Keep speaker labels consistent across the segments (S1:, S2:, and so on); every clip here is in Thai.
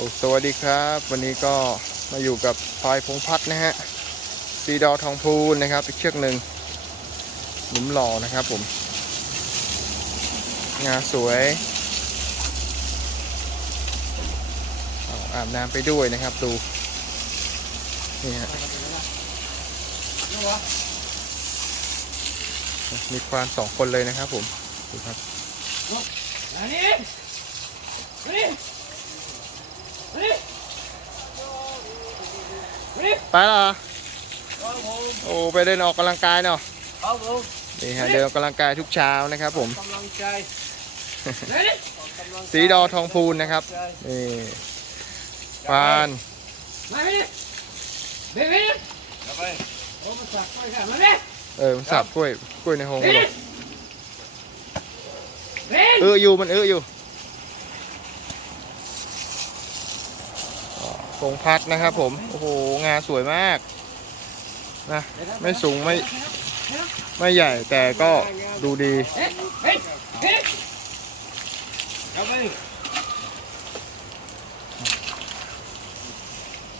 S1: สวัสดีครับ วันนี้ก็มาอยู่กับพลายพงพัฒนะฮะซีดอทองพูนนะครับอีกเชือกหนึ่งหนุ่มหล่อนะครับผม งาสวยอาบน้ำไปด้วยนะครับดู นี่ฮะมีควานสองคนเลยนะครับผม ดูครับ
S2: มานี่มานี่มานี่มานี่
S1: ไปแล้วเหรอ
S2: ครับผม
S1: โอ้ไปเดินออกกำลังกายเนาะ
S2: ครับผม
S1: นี่ฮะเดินออกกำลังกายทุกเช้านะครับผม
S2: กำลังใจมานี่
S1: สีดอทองพูนนะครับนี่ควาน
S2: มานี่เบ้เบ้
S3: เอาไป
S2: โอ้มาสักไปกันมานี่
S1: เออมันสับกล้วยกล้วยในห้อง
S2: เบ้
S1: เลย
S2: เบ้
S1: เอออยู่มันเอออยู่ พงพัดนะครับผม โอ้โห งาสวยมากนะ ไม่สูงไม่ไม่ใหญ่แต่ก็ดูดี
S2: เฮ้เฮ้เฮ้
S3: เอาไป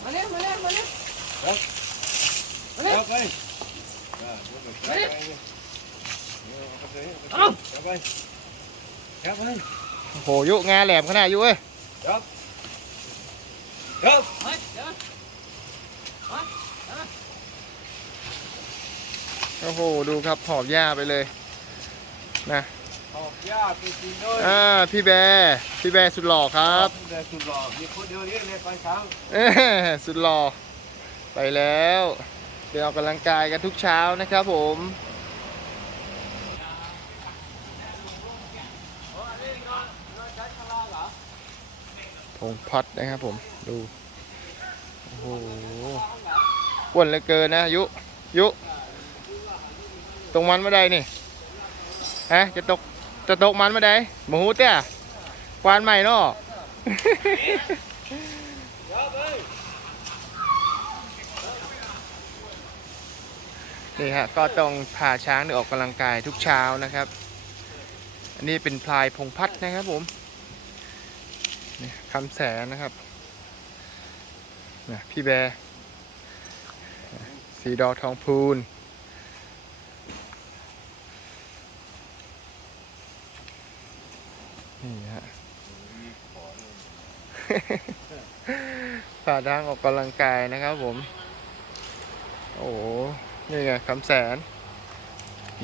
S2: มานี่มานี่มานี่มานี่
S3: เอาไป
S2: มา
S3: เอา
S2: เอา
S3: ไปเอาไป
S1: โอ้โหยุงาแหลมขนาดยุ้ย เอ้ย
S3: เอา
S2: เฮ้ยเดี๋ยว
S1: โอ้โห ดูครับหอบหญ้าไปเลยนะ
S3: ขอบยาไปกินด้วย
S1: อ่าพี่แบร์พี่แบร์สุดหล่อครับ
S3: แต่สุดหล่อมีคนเดียวนี้เลยไปเช้า
S1: เอ้อสุดหล่อไปแล้ว เดินออกกำลังกายกันทุกเช้านะครับผม งพัดนะครับผมดูโอ้โหอ้วนเลือเกินนะยุยุตรงมันไม่ได้นี่ฮะจะตกจะตกมันไม่ได้หมูเตี้ยควานใหม่เนาะนี่ฮะก็ต้องพาช้างเดินออกกำลังกายทุกเช้านะครับ อันนี้เป็นพลายพงพัฒน์นะครับผม นี่คำแสนนะครับนะพี่แบร์สีดอกทองพูนนี่ฮะพาช้างออกกำลังกายนะครับผม โอ้โหนี่ไงคำแสน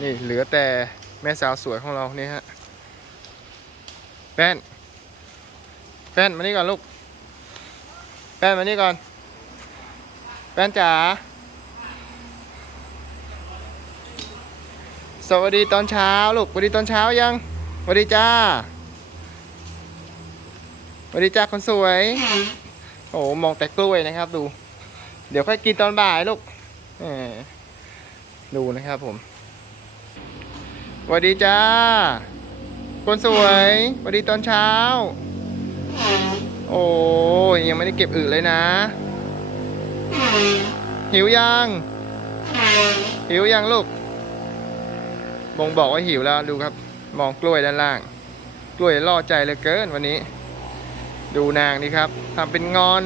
S1: นี่เหลือแต่แม่สาวสวยของเรานี่ฮะแป้น ป้นมานี่ก่อนลูก แป้นมานี่ก่อน แป้นจ๋า สวัสดีตอนเช้าลูกสวัสดีตอนเช้ายังสวัสดีจ้าสวัสดีจ้าคนสวย โอ้โหมองแต่กล้วยนะครับ ดู เดี๋ยวค่อยกินตอนบ่ายลูกดูนะครับผมสวัสดีจ้า คนสวยสวัสดีตอนเช้า โอ้ยยังไม่ได้เก็บอึเลยนะ หิวยัง หิวยังลูกบ่งบอกว่าหิวแล้วดูครับ มองกล้วยด้านล่าง กล้วยล่อใจเหลือเกินวันนี้ ดูนางนี่ครับทำเป็นงอน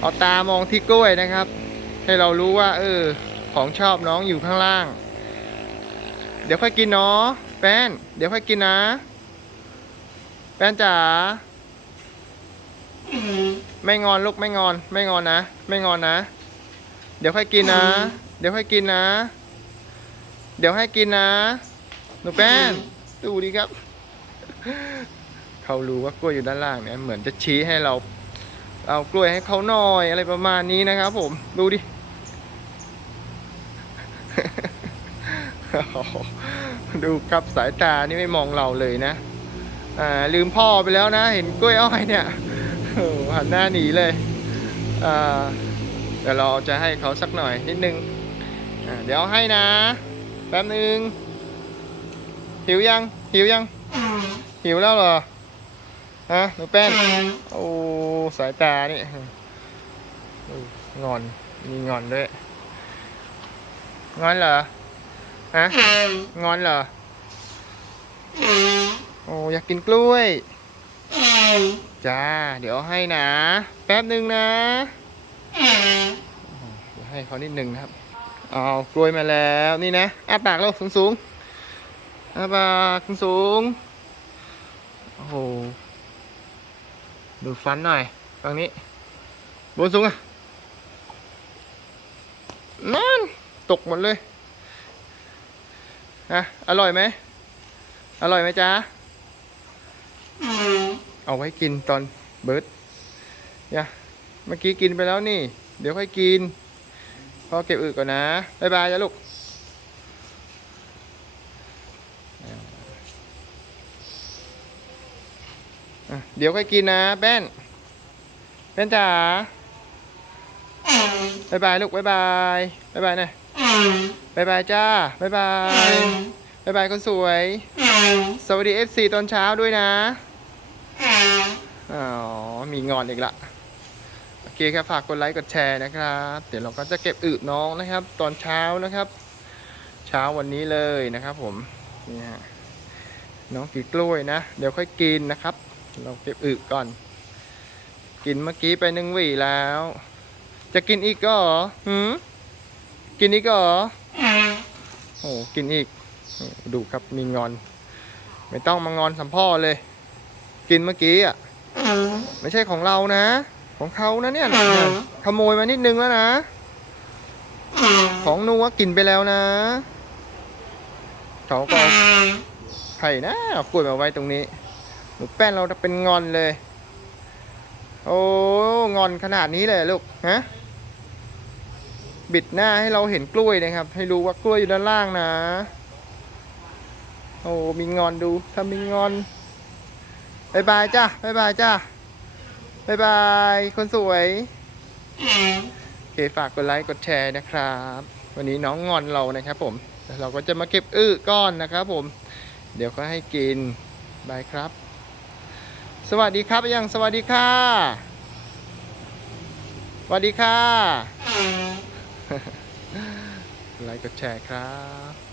S1: เอาตามองที่กล้วยนะครับ ให้เรารู้ว่า เออ ของชอบน้องอยู่ข้างล่าง เดี๋ยวค่อยกินเนาะแป้น เดี๋ยวค่อยกินนะ แป้นจ๋า ไม่งอนลูกไม่งอน ไม่งอนนะ ไม่งอนนะ เดี๋ยวค่อยกินนะ เดี๋ยวค่อยกินนะ เดี๋ยวให้กินนะ หนูแป้นดูดีครับ เขารู้ว่ากล้วยอยู่ด้านล่างเนี่ยเหมือนจะชี้ให้เรา เอากล้วยให้เขาหน่อยอะไรประมาณนี้นะครับ ผมดูดิดูครับสายตานี่ไม่มองเราเลยนะ อ่าลืมพ่อไปแล้วนะ เห็นกล้วยอ้อยเนี่ยโอ้โหันหน้าหนีเลยอ่เดี๋ยวเราจะให้เขาสักหน่อยนิดนึง เดี๋ยวให้นะ แป๊บนึง หิวยัง หิวยัง หิวแล้วเหรอ ฮะหนูแป้น โอ้สายตานี่งอน มีงอนด้วย งอนเหรอ ฮะ งอนเหรอ โอ้อยากกินกล้วย จ้า เดี๋ยวให้นะ แป๊บหนึ่งนะเดี๋ยวให้เขานิดหนึ่งนะครับ เอากล้วยมาแล้วนี่นะอ้าปากเราสูงสูงอ้าปากสูงสูงโอ้โหดูฟันหน่อยฝั่งนี้บนสูงอะนั่นตกหมดเลยอะอร่อยไหมอร่อยไหมจ๊ะ เอาไว้กินตอนเบิร์ดเนี่ยเมื่อกี้กินไปแล้วนี่ เดี๋ยวค่อยกินพ่อเก็บอึก่อนนะบ๊ายบายจ้ะลูกเดี๋ยวค่อยกินนะแป้นแป้นจ๋าบายบายลูกบายบายบายบายน่ยบายบายจ้าบายบายบายบายคนสวย สวัสดี FC ตอนเช้าด้วยนะ อ๋อ มีงอนอีกละโอเคครับฝากกดไลค์กดแชร์นะครับ เดี๋ยวเราก็จะเก็บอึน้องนะครับ ตอนเช้านะครับ เช้าวันนี้เลยนะครับ ผมนี่ฮะน้องกินกล้วยนะ เดี๋ยวค่อยกินนะครับ เราเก็บอึก่อน กินเมื่อกี้ไปหนึ่งหวีแล้ว จะกินอีกก็อืมกินอีกก็โอ้กินอีก ดูครับมีงอน ไม่ต้องมางอนสัมพ่อเลย กินเมื่อกี้อะ ไม่ใช่ของเรานะ ของเขานะเนี่ยเนี่ยขโมยมานิดนึงแล้วนะ ของนัวกินไปแล้วนะเขาก็ไข่นะเอากล้วยมาไว้ตรงนี้หนูแป้นเราจะเป็นงอนเลย โอ้งอนขนาดนี้เลยลูกฮะบิดหน้าให้เราเห็นกล้วยนะครับ ให้รู้ว่ากล้วยอยู่ด้านล่างนะ โอ้มีงอนดู ถ้ามีงอน บายบายจ้าบายบายจ้าบายบาย คนสวยโอเคฝากกดไลค์กดแชร์นะครับ วันนี้น้องงอนเรานะครับผมเราก็จะมาเก็บอื้อก้อนนะครับผม เดี๋ยวก็ให้กินบายครับ สวัสดีครับยังสวัสดีค่ะสวัสดีค่ะไลค์กดแชร์ครับ